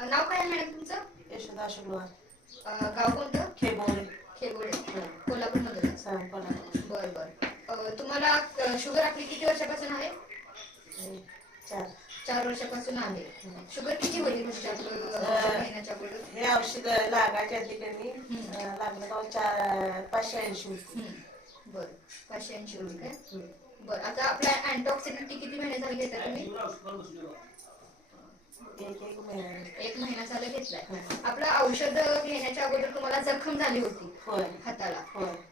नाव काय आहे मॅडम तुमचं? यशोदा शुक्रवार अ, गाव कोणतं? खेबोळे खेगोडे कोल्हापूर मधून. सांगपणा बर बर. तुम्हाला अ, शुगर आपली किती वर्षापासून आहे? चार. चार वर्षापासून आहे. शुगर किती होती तुमची आपलं अ, महिन्याच्या अगोदर? हे औषध लागायच्या आधी कमी अं, लागलं का चार पाचशे ऐंशी होती. हम्म. बर. पाचशे ऐंशी होती काय? बर. आता आपल्या अँटॉक्सिडिटी किती महिने झाले घेता तुम्ही? एक एक महिना. घेतलाय आपलं औषध घेण्याच्या अगोदर तुम्हाला जखम झाली होती होय. हाताला.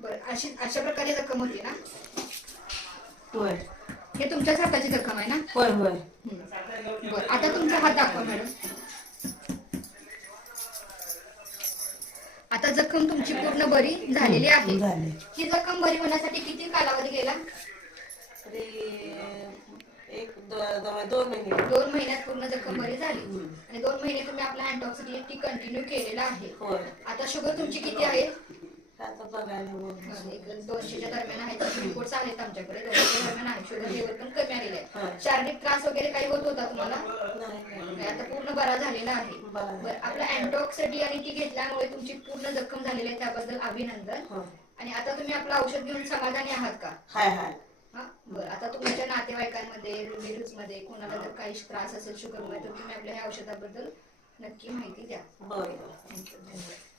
बर अशी अशा प्रकारे जखम होती ना? होय. हे तुमच्याच हाताची जखम आहे ना? होय होय. बर आता तुमचा हात दाखवा मॅडम. आता जखम तुमची पूर्ण बरी झालेली आहे. ही जखम बरी होण्यासाठी किती दोन महिने. दोन महिन्यात पूर्ण जखम बरी झाली आणि दोन महिने तुम्ही आपला अँटॉक्सिडिटी कंटिन्यू केलेला आहे होय. आता शुगर तुमची किती आहे? आता बघायला बोलू. एक दोनशेच्या दरम्यान आहे तसे रिपोर्ट्स आहेत आमच्याकडे दोनशेच्या दरम्यान आहे. शुगर लेवल पण कमी आलेलं आहे. होय. शारीरिक त्रास वगैरे काही होत होता तुम्हाला? नाही, नाही. नाही, आता पूर्ण बरा झालेला आहे. बरा झाला. बरं आपलं अँटॉक्सिडी आणि ती घेतल्यामुळे तुमची पूर्ण जखम झालेली आहे त्याबद्दल अभिनंदन. होय. आणि आता तुम्ही आपलं औषध घेऊन समाधानी आहात का? हाय हाय. हा? बरं आता तुमच्या नातेवाईकांमध्ये रिलेटिव्ह कोणाला जर काही त्रास असेल शुगरमध्ये तर तुम्ही आपल्या ह्या औषधाबद्दल नक्की माहिती द्या. बरं धन्यवाद.